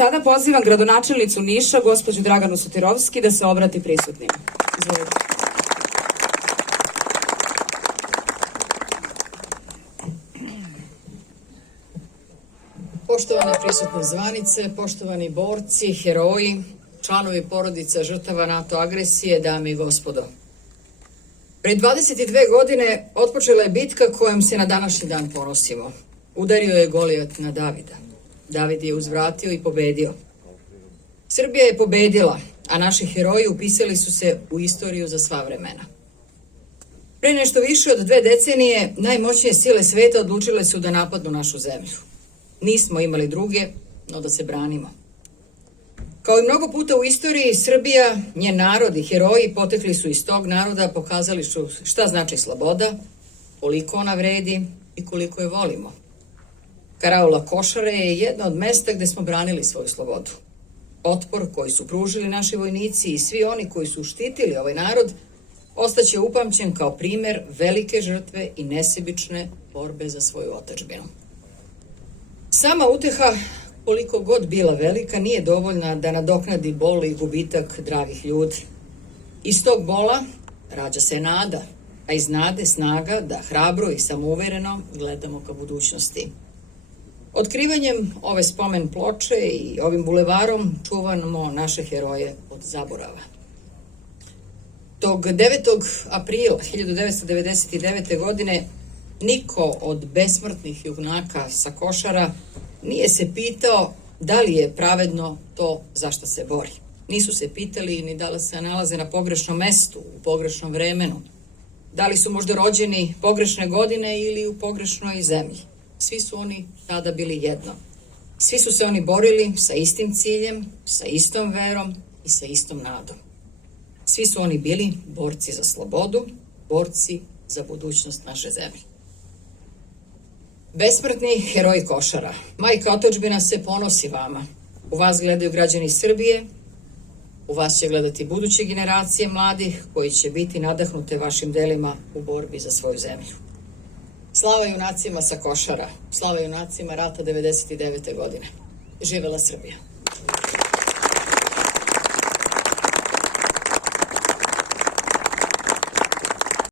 Sada pozivam gradonačelnicu Niša, gospođu Draganu Sotirovski, da se obrati prisutnima. Izvolite. Poštovane prisutne zvanice, poštovani borci, heroji, članovi porodica žrtava NATO agresije, dame i gospodo. Pre 22 godine otpočela je bitka kojom se na današnji dan ponosimo. Udario je Golijat na Davida. David je uzvratio i pobedio. Srbija je pobedila, a naši heroji upisali su se u istoriju za sva vremena. Pre nešto više od 2 decenije najmoćnije sile sveta odlučile su da napadnu našu zemlju. Nismo imali druge, no da se branimo. Kao i mnogo puta u istoriji, Srbija, njen narod i heroji potekli su iz tog naroda, pokazali su šta znači sloboda, koliko ona vredi i koliko je volimo. Karaula Košare je jedno od mesta gde smo branili svoju slobodu. Otpor koji su pružili naši vojnici i svi oni koji su štitili ovaj narod ostaće upamćen kao primer velike žrtve i nesebične borbe za svoju otadžbinu. Sama uteha, koliko god bila velika, nije dovoljna da nadoknadi bol i gubitak dragih ljudi. Iz tog bola rađa se nada, a iz nade snaga da hrabro i samouvereno gledamo ka budućnosti. Otkrivanjem ove spomen ploče i ovim bulevarom čuvamo naše heroje od zaborava. Tog 9. aprila 1999. godine niko od besmrtnih junaka sa Košara nije se pitao da li je pravedno to za šta se bori. Nisu se pitali ni da li se nalaze na pogrešnom mestu, u pogrešnom vremenu, da li su možda rođeni pogrešne godine ili u pogrešnoj zemlji. Svi su oni tada bili jedno. Svi su se oni borili sa istim ciljem, sa istom verom i sa istom nadom. Svi su oni bili borci za slobodu, borci za budućnost naše zemlje. Besmrtni heroji Košara, majka otadžbina se ponosi vama. U vas gledaju građani Srbije, u vas će gledati buduće generacije mladih koji će biti nadahnute vašim delima u borbi za svoju zemlju. Slava junacima sa Košara, slava junacima rata 99. godine. Živela Srbija!